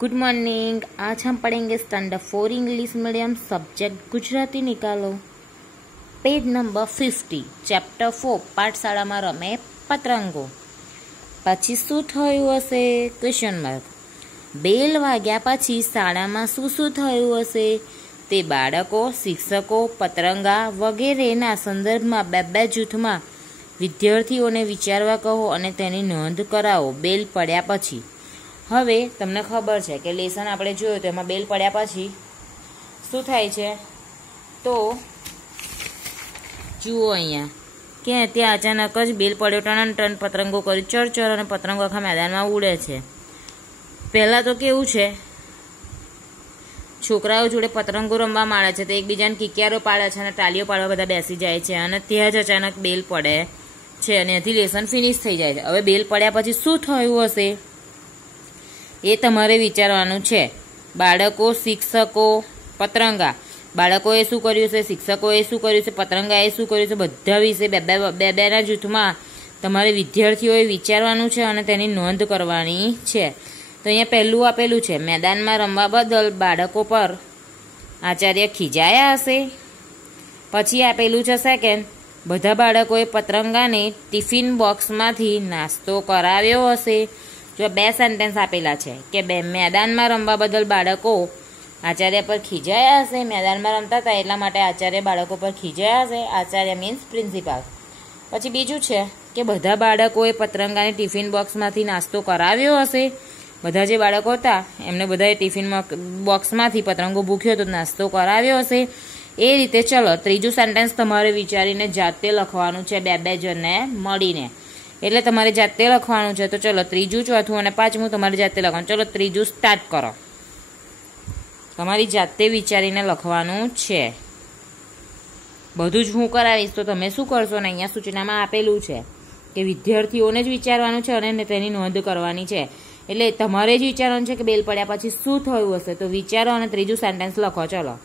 Good morning. आज हम पढ़ेंगे standard 4 English medium subject Gujarati निकालो पेज नंबर 50 चैप्टर 4 पाठशाला में रमे पतंगो। પછી શું થયું હશે? Question mark. બેલ વાગ્યા પછી શાળામાં શું થયું હશે? તે બાળકો, શિક્ષકો, પતંગા વગેરેના સંદર્ભમાં બે જૂથમાં વિદ્યાર્થીઓને વિચારવા કહો અને તેની નોંધ કરાવો બેલ પડ્યા પછી। હવે તમને ખબર છે કે લેસન આપણે જોયું તો એમાં બેલ પડ્યા પછી શું થાય છે? તો જુઓ અહીંયા કે ત્યાં અચાનક જ બેલ પડ્યો, ટન ટન પતંગો કરી ચર અને પતંગો આખા મેદાનમાં ઉડે છે। પહેલાં તો કેવું છે, છોકરાઓ જોડે પતંગો રમવા માંડે છે તો એકબીજાને કિક્યારો પાડે છે અને ટાલીઓ પાડવા બધા બેસી જાય છે અને ત્યાં જ અચાનક બેલ પડે છે અને એથી લેસન ફિનિશ થઈ જાય છે। હવે બેલ પડ્યા પછી શું થયું હશે એ તમારે વિચારવાનું છે। બાળકો, શિક્ષકો, પતંગા, બાળકોએ શું કર્યું છે, શિક્ષકોએ શું કર્યું છે, પતંગાએ શું કર્યું છે, બધા વિશે બેના જૂથમાં તમારે વિદ્યાર્થીઓએ વિચારવાનું છે અને તેની નોંધ કરવાની છે। તો અહીંયા પહેલું આપેલું છે, મેદાનમાં રમવા બદલ બાળકો પર આચાર્ય ખીજાયા હશે। પછી આપેલું છે સેકન્ડ, બધા બાળકોએ પતંગાને ટિફિન બોક્સમાંથી નાસ્તો કરાવ્યો હશે। જો બે સેન્ટેન્સ આપેલા છે કે મેદાનમાં રમવા બદલ બાળકો આચાર્ય પર ખીજાયા હશે। મેદાનમાં રમતા હતા એટલા માટે આચાર્ય બાળકો પર ખીજાયા હશે। Acharya means principal. પછી બીજું છે કે બધા બાળકોએ પતંગાને ટિફિન બોક્સમાંથી નાસ્તો કરાવ્યો હશે। બધા જે બાળકો હતા એમને બધાએ ટિફિન બોક્સમાંથી પતંગો ભૂખ્યો તો નાસ્તો કરાવ્યો હશે। એ રીતે ચલો ત્રીજું સેન્ટેન્સ તમારે વિચારીને જાતે લખવાનું છે, બે જણને મળીને, એટલે તમારે જાતે લખવાનું છે। તો ચલો ત્રીજું, ચોથું અને પાંચમું તમારે જાતે લખવાનું। ચલો ત્રીજું સ્ટાર્ટ કરો, તમારી જાતે વિચારીને લખવાનું છે। બધું જ હું કરાવીશ તો તમે શું કરશો ને અહીંયા સૂચનામાં આપેલું છે કે વિદ્યાર્થીઓને જ વિચારવાનું છે અને તેની નોંધ કરવાની છે। એટલે તમારે જ વિચારવાનું છે કે બેલ પડ્યા પછી શું થયું હશે, તો વિચારો અને ત્રીજું સેન્ટેન્સ લખો। ચલો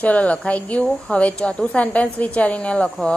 ચલો લખાઈ ગયું। હવે ચોથું સેન્ટેન્સ વિચારીને લખો।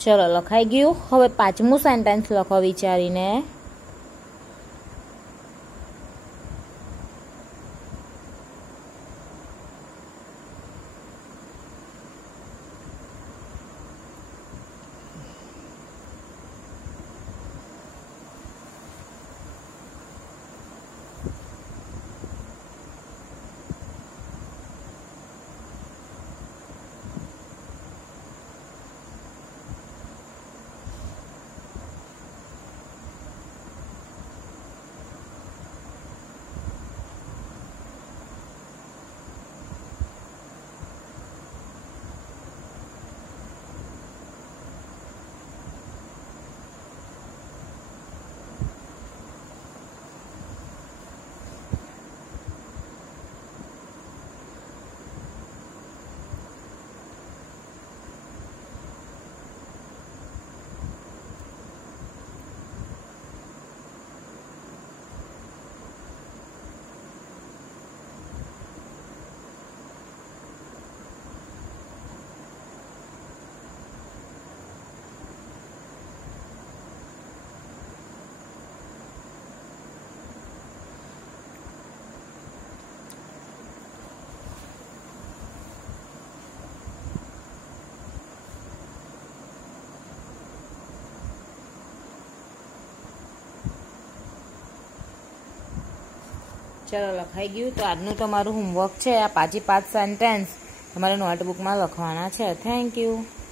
ચલો લખાઈ ગયું. હવે પાંચમું સેન્ટેન્સ લખો વિચારીને. ચલો લખાઈ ગયું. તો આજનું તમારું હોમવર્ક છે આ 5 સેન્ટેન્સ તમારે નોટબુકમાં લખવાના છે. Thank you.